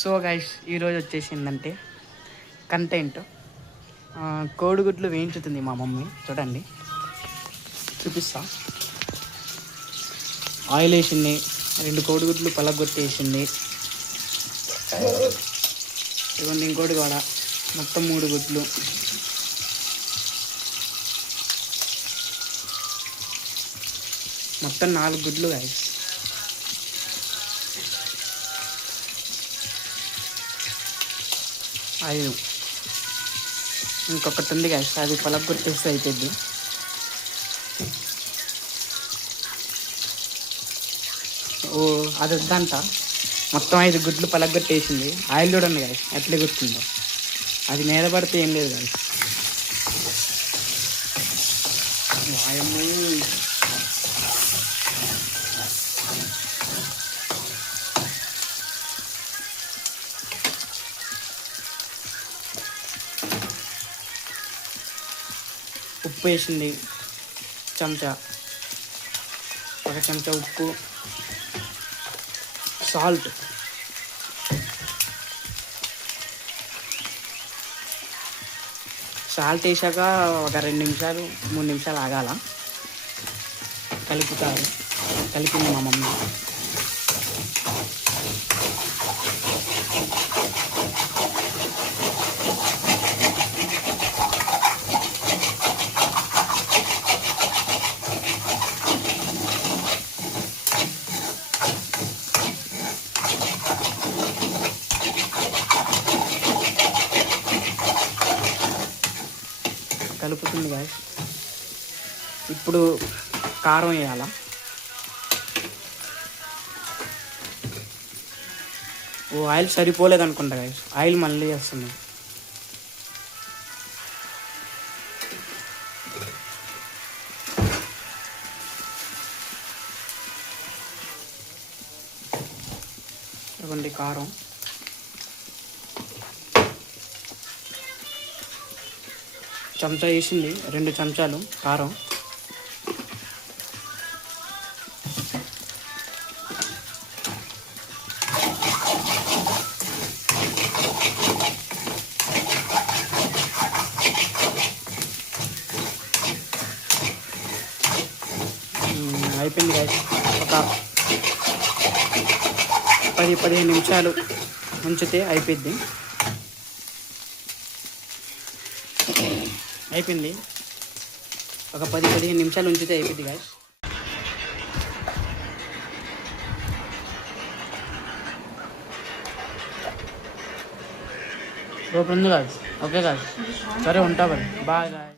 So guys ఈరోజు వచ్చేసిందంటే కంటెంట్ కోడిగుడ్లు వేయించుతుంది మా మమ్మీ. చూడండి, చూపిస్తా. ఆయిల్ వేసింది, 2 కోడిగుడ్లు పలగొట్టేసింది. ఇవన్నీ ఇంకోటి కూడా మొత్తం 3 గుడ్లు. మొత్తం 4 గుడ్లు గైస్. ఐదు ఇంకొకటి ఉంది గైస్, అది పలగొట్టేస్తే అయిపోద్ది. ఓ అది వద్దంట. మొత్తం 5 గుడ్లు పలగొట్టేసింది. ఆయిల్ చూడండి గైస్ ఎట్లా గుర్తుందో. అది మీద పడితే ఏం లేదు గైస్. వాయమ్మ, ఉప్పు వేసింది చెంచా, 1 చెంచా ఉప్పు, సాల్ట్, సాల్ట్ వేసాక ఒక 2 నిమిషాలు 3 నిమిషాలు ఆగాల. కలుపుతారు. కలిపింది మా మమ్మీ. కలుపుతుంది గాయస్. ఇప్పుడు కారం వేయాల. ఓ ఆయిల్ సరిపోలేదు అనుకుంటా గాయస్, ఆయిల్ మళ్ళీ వేస్తుంది. ఇవ్వండి కారం. చెంచా వేసింది, 2 చెంచాలు కారం. అయిపోయింది గాయస్. ఒక 10-15 నిమిషాలు ఉంచితే అయిపోద్ది. అయిపోయింది. ఒక 10-15 నిమిషాలు ఉంచితే అయిపోద్ది గాయస్. రేపు ఉంది గాయస్. ఓకే గాయస్, సరే ఉంటా మరి. Bye guys.